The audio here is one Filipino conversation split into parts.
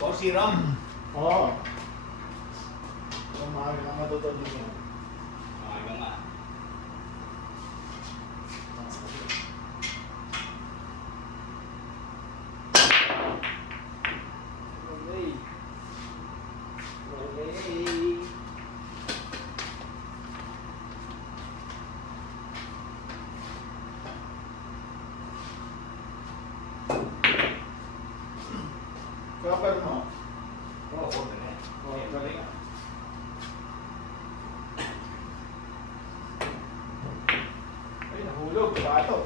4-0. Oo. Umaga na matutulog niya. Maaga nga. Okay. Okay. Cover mo. Oo, oh, na yan. Oo, galing. Ay, nahulog. Bato.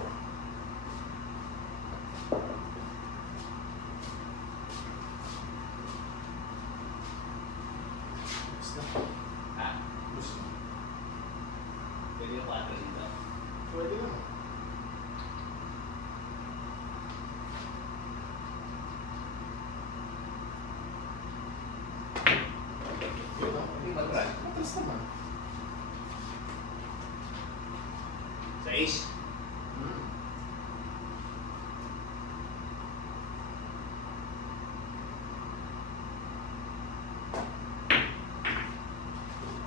Gusto. Ha? Gusto. Pwede yung 4 dito. Pwede naman. Yun ah. Hindi matras. Matras naman. 6.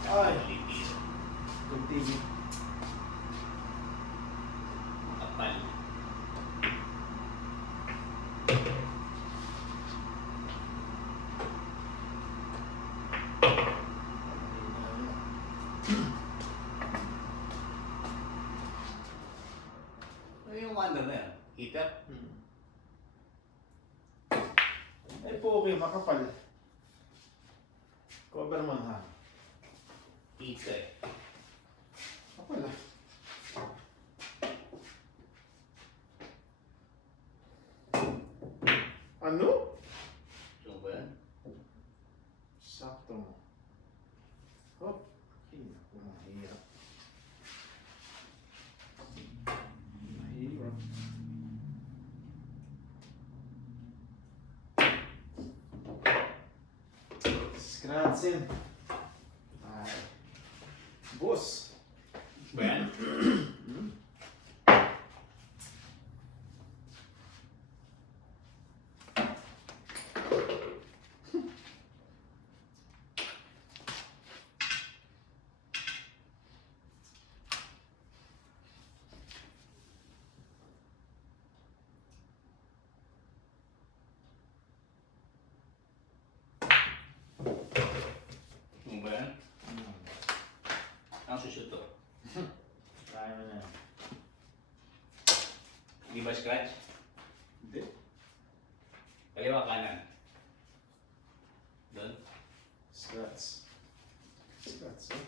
Ay. Lipis. Good TV. Makapal. Ano yung wonder na yan? Heater? Ay po, okay, makapal. Cover mo ha. Heater. Makapal ah. Ano? So ba yan? Sakto mo. Hop. Ay, naku, mahirap. Mahirap. Scratching. Ay. Boss. Ba yan? Ano ba yan? Ang sushoot to. Kaya mo na. Hindi ba scratch? Hindi. Kaliwa kanan. Doon. Scratch. Scratch eh.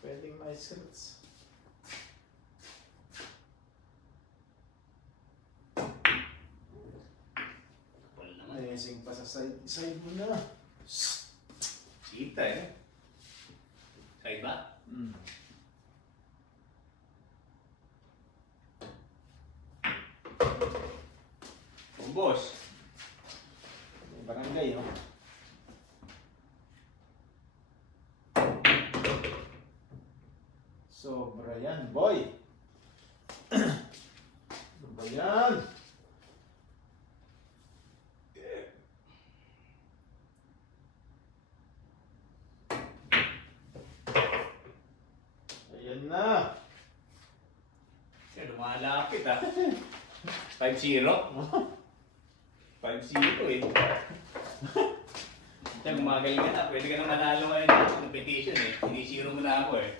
Pwedeng may scratch. Wala naman. Amazing pa sa side. Side mo na. Kita eh. Side ba? Mm. Oh, boss. May barangay oh. Sobra yan, boy. Ano ba yan? Ayan na. Kaya lumalapit ah. 5-0? 5-0 eh. Kaya gumagaling ka na. Pwede ka na manalo ngayon sa competition eh. Hindi 0 mo na ako eh.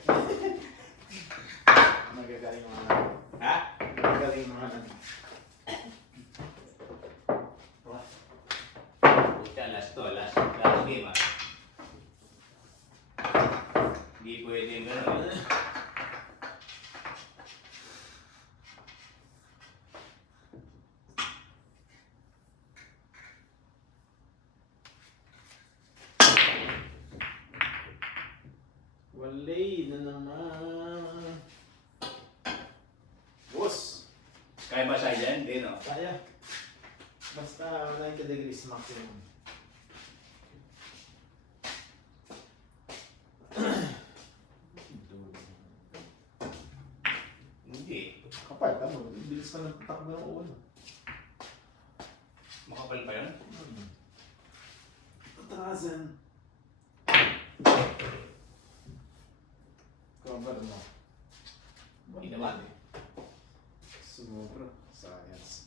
Magagaling mga nan. Ha? Magagaling mga nan. Puta, last to. Last game ah. Hindi pwede yung gano'n eh. Walay na naman. Boss. Kaya ba siya dyan? Hindi no? Kaya. Basta 90 degrees maximum. Hindi. Kapal, tamo. Bilis pa ng takbo ng ulo. Makapal pa yun? 1,000. Cover mo. Hindi naman. Sumobra. Science.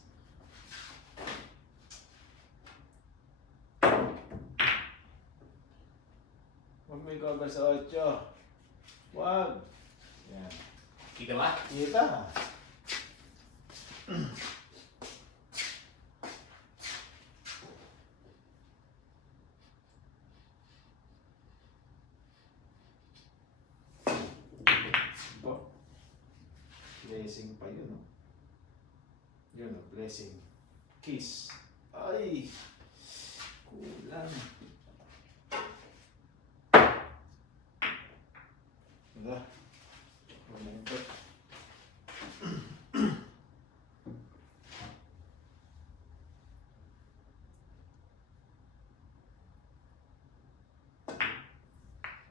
Huwag may cover sa 8. Wag. Yan. Kita ba? Kita. Oh. Blessing pa yun, no? Yun, no? Blessing. Kiss. Ay! Kulang. Wala. Wala ito.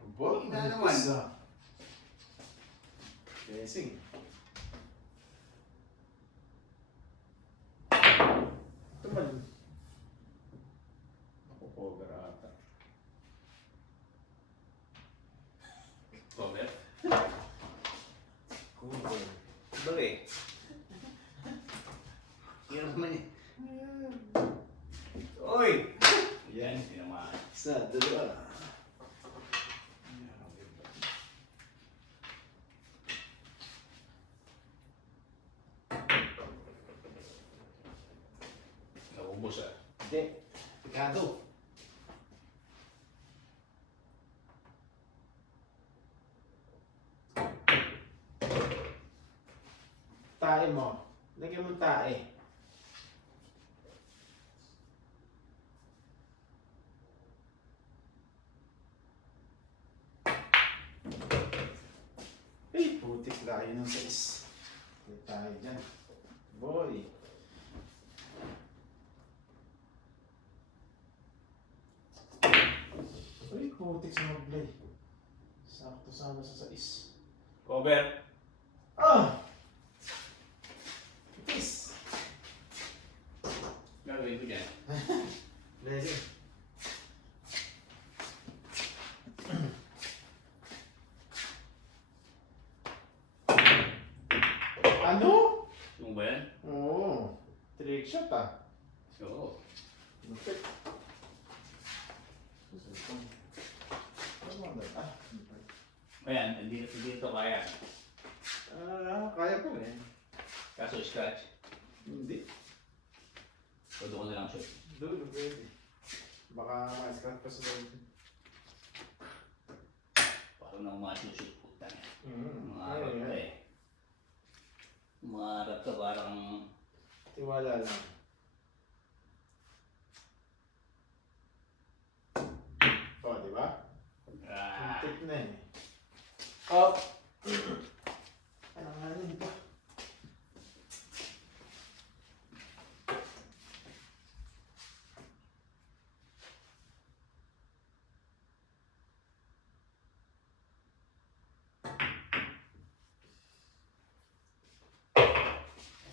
Aba, Ina naman. isa. Blessing. Ito man. Ako-cover ata. Cover. Cover. Bali. Yan naman yan. Oy! Yan, tinamaan. Isa, dalawa. Naubos ah. Hindi. Picado. Tae mo. Lagyan mo tae. Ay, putik tayo ng sais. May tayo dyan. Boy. Ay, putik sa maglay. Sakto sana sa sais. Cover. Ah! Itis! Gagawin ko dyan. Blessing. Ano? Yung ba yan? Oo. Trick shot ah. Oo. Lupit. Ano ba? Ah, Ayan, hindi ito kaya. kaya pa rin. Kaso scratch. Hindi. Todo ko na lang shoot. Dulo, pwede. Baka ma-scratch pa sa loob. Parang na umashoot puta niya. Mga Ay, harap ka ay. eh. Mga harap ka parang Tiwala lang. Oh, di ba? Tuntik na eh. Oh! Alanganin pa.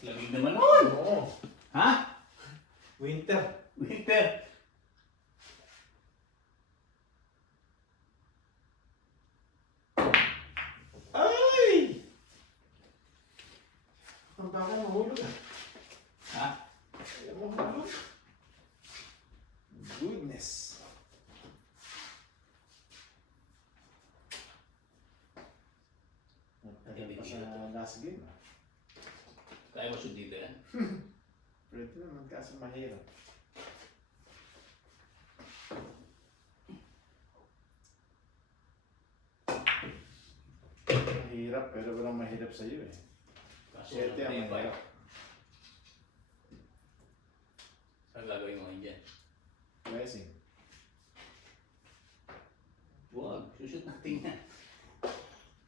lamig naman nun. Oo. Ha? Winter. Winter. Ay! Ang baka mahulog ah. Ha? Ayaw mo mahulog. Goodness. Nagtagal pa sa last game ah. Kaya mo shoot dito yan? Pwede naman kaso mahirap. Mahirap pero walang mahirap sa iyo eh. Kaso Siyete ang may mahirap. Ang gagawin mo ngayon dyan? Blessing. Huwag, sushoot natin yan.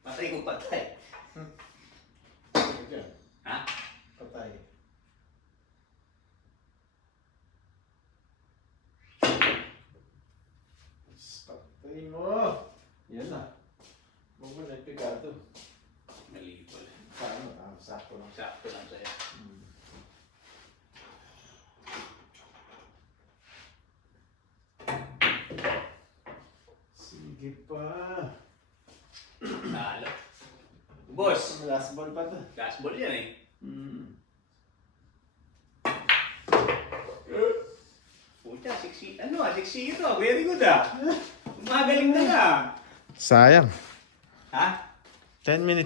Patay ko patay. Ito dyan. Ha? Patay. Patay mo! Yan na. Huwag mo na ipigado. Mali pala. Paano? Sakto lang. Sakto lang sa'yo. Sige pa. Talo. Boss, Last ball pa to. last ball yan eh. Pucha, 6 ito. Very good ah. Magaling na ka. Sayang. Ha? 10 minutes